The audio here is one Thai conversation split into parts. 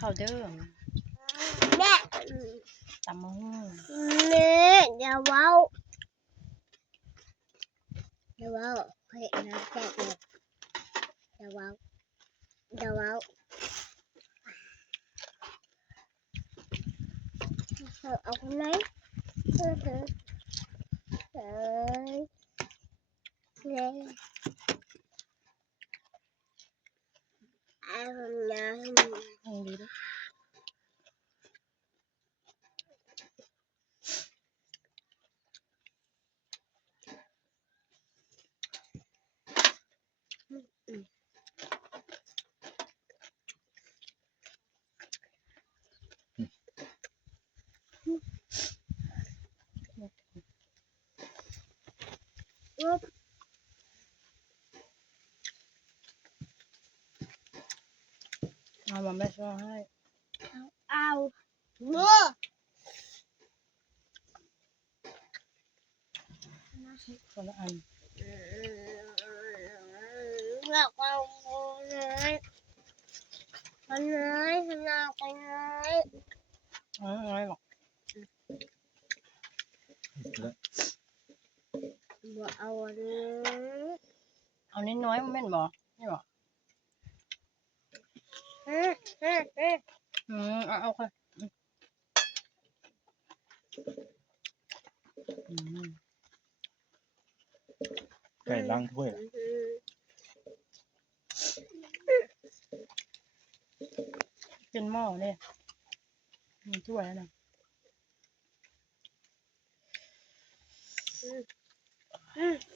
ข้าวเด้อแม่ตำมะฮุ่งแม่อย่าเว้าเฮ้ยน้ำแตกเลยอย่าเว้าเอาคนไหนเฮ้ยเลยเอาคนนั้นให้ดีด้วยเอามาแม่ช่วยให้เอาเมื่อคนละอันอยากเอาเลยคนไหนคนไหนไปไหนอะไรหรอกบ่เอาอันนี้เอานิดน้อยมันแม่นบ่นี่บ่เอาค่ะไก่ล้างถ้วยเป็นหม้อเนี่ยมีถ้วยแล้วนะ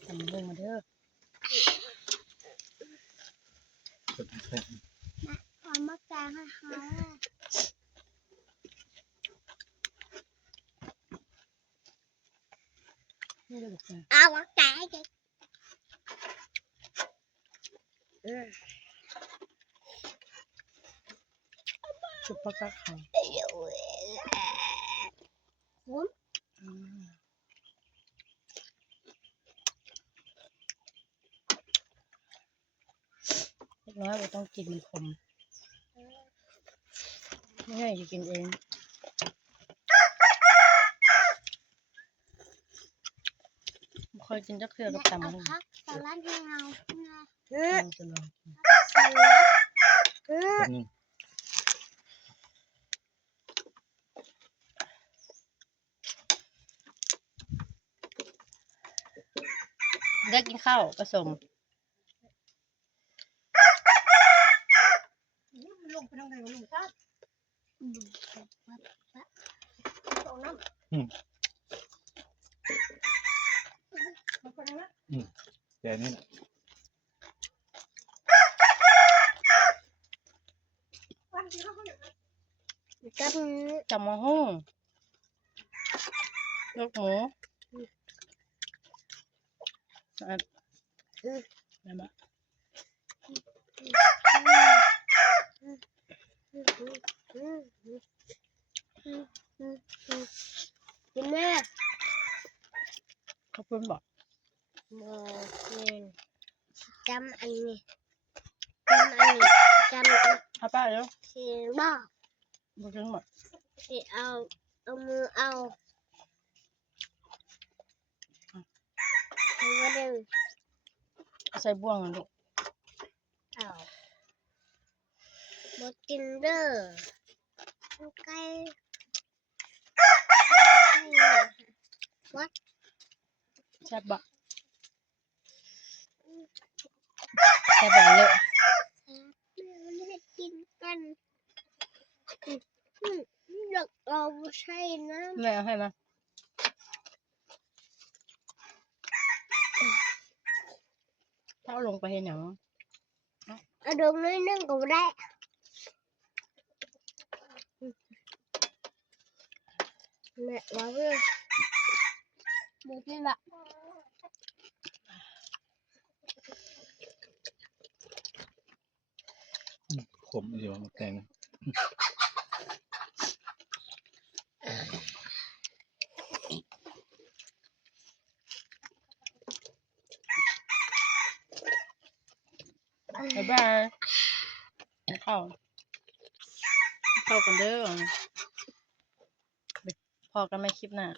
ทำเรื่องมาเถอะขอมาแกงให้เขานี่เลยบอกแก เอามาแกงชุบปลากระเขาเล็กน้อยเราต้องกินมันขมไม่ให้จะกินเองเคยกินจักเทื่อกับตำมันสลัดให้เราสลอง สลัดได้กินข้าวผสมลงไปทางไหนลงครับแต่นี่กับจำมะฮุ่งลูกหมูอะไรบ้างกินแม่ขอบคุณบอกโมเงินจำอันนี้จำเอาป้าเดี๋ยว สิบอก บุกหมดสิเอามือเอาไม่ได้ใส่บ่วงลูกเอาบกินเด้อไก่วัดแซ่บบ่แซ่บบ่เลยไม่ได้กินกันอยากเอาใช่นะแม่เอาให้มาถ้าเอาลงไปเห็นหนังเอาดมน้อยนึงก็ได้แม่ว่าเว้ยบุกินละขมอยู่มาแกงบ๊ายบายข้าว ข้าวกันเด้อไปพอกันไม่คลิปหน้า